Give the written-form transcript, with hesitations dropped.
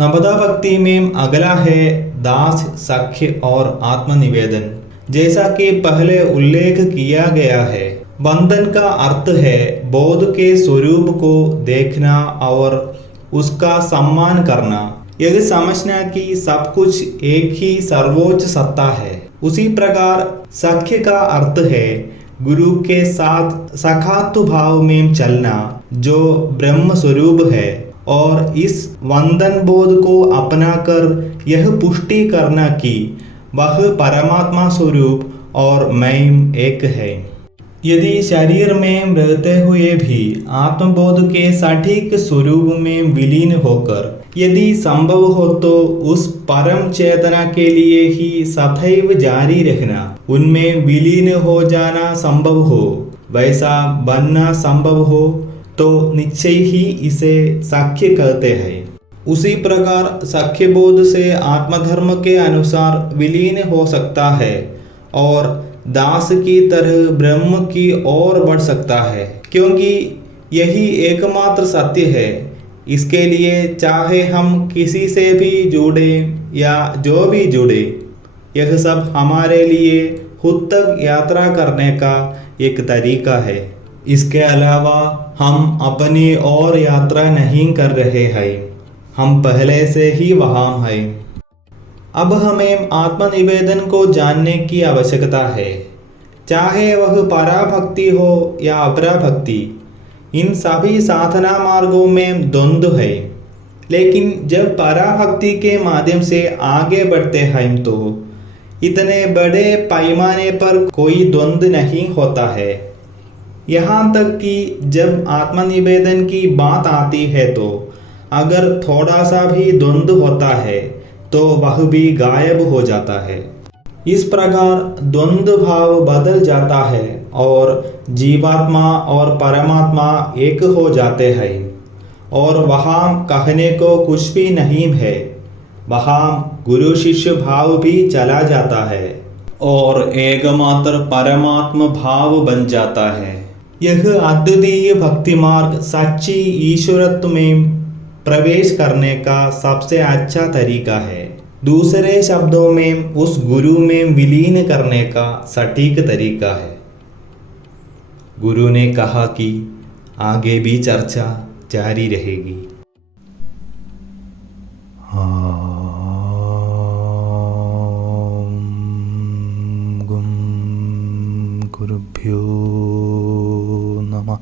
नवदा भक्ति में अगला है दास, सख्य और आत्मनिवेदन। जैसा कि पहले उल्लेख किया गया है, बंधन का अर्थ है बोध के स्वरूप को देखना और उसका सम्मान करना। यह समझना कि सब कुछ एक ही सर्वोच्च सत्ता है। उसी प्रकार सख्य का अर्थ है गुरु के साथ सखात्व भाव में चलना, जो ब्रह्म स्वरूप है, और इस वंदन बोध को अपनाकर यह पुष्टि करना कि वह परमात्मा स्वरूप और मैं एक है। यदि शरीर में रहते हुए भी आत्मबोध के सटीक स्वरूप में विलीन होकर यदि संभव हो तो उस परम चेतना के लिए ही सदैव जारी रखना, उनमें विलीन हो जाना संभव हो, वैसा बनना संभव हो, तो निश्चय ही इसे सख्य कहते हैं। उसी प्रकार सख्य बोध से आत्मधर्म के अनुसार विलीन हो सकता है और दास की तरह ब्रह्म की ओर बढ़ सकता है, क्योंकि यही एकमात्र सत्य है। इसके लिए चाहे हम किसी से भी जुड़े या जो भी जुड़े, यह सब हमारे लिए खुद तक यात्रा करने का एक तरीका है। इसके अलावा हम अपनी और यात्रा नहीं कर रहे हैं, हम पहले से ही वहाँ हैं। अब हमें आत्मनिवेदन को जानने की आवश्यकता है। चाहे वह पराभक्ति हो या अपराभक्ति, इन सभी साधना मार्गों में द्वंद्व है। लेकिन जब पराभक्ति के माध्यम से आगे बढ़ते हैं तो इतने बड़े पैमाने पर कोई द्वंद्व नहीं होता है। यहाँ तक कि जब आत्मनिवेदन की बात आती है तो अगर थोड़ा सा भी द्वंद्व होता है तो वह भी गायब हो जाता है। इस प्रकार द्वंद्व भाव बदल जाता है और जीवात्मा और परमात्मा एक हो जाते हैं, और वहाँ कहने को कुछ भी नहीं है। वहाँ गुरु शिष्य भाव भी चला जाता है और एकमात्र परमात्मा भाव बन जाता है। यह अद्वितीय भक्ति मार्ग सच्ची ईश्वरत्व में प्रवेश करने का सबसे अच्छा तरीका है। दूसरे शब्दों में उस गुरु में विलीन करने का सटीक तरीका है। गुरु ने कहा कि आगे भी चर्चा जारी रहेगी। गुरुभ्यो नमः।